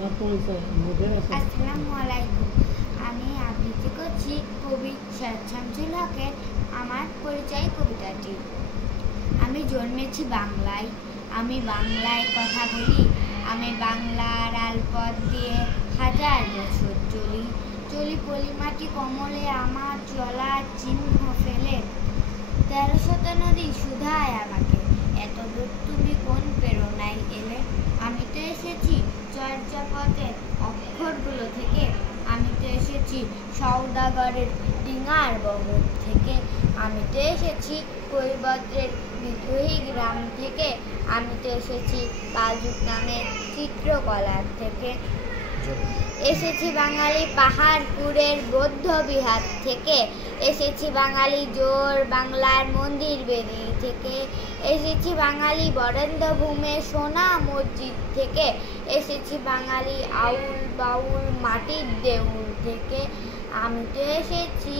আসসালামু আলাইকুম। আমি আবৃত্তি করছি কবি সৈয়দ শামসুল হকের আমার পরিচয় কবিতাটি। আমি জন্মেছি বাংলায়, আমি বাংলায় কথা বলি, আমি বাংলার আলপথ দিয়ে হাজার বছর চলি। চলি পলিমাটি কমলে আমার চলার চিহ্ন ফেলে, 1300 নদী শুধায় আমাকে, এত দূর তুমি কোন প্রেরণায় এলে। আমি তো এসেছি চর্যাপদের অক্ষরগুলো থেকে, আমি তো এসেছি সওদাগরের ডিঙার বহর থেকে, আমি তো এসেছি কৈবর্তের বিদ্রোহী গ্রাম থেকে, আমি তো এসেছি কালযুগ নামের চিত্রকলার থেকে, এসেছি বাঙালি পাহাড়পুরের বৌদ্ধ বিহার থেকে, এসেছি বাঙালি জোর বাংলার মন্দির বেদি থেকে, এসেছি বাঙালি বরেন্দ্র ভূমের সোনা মসজিদ থেকে, এসেছি বাঙালি আউল বাউল মাটির দেউল থেকে, আমি তো এসেছি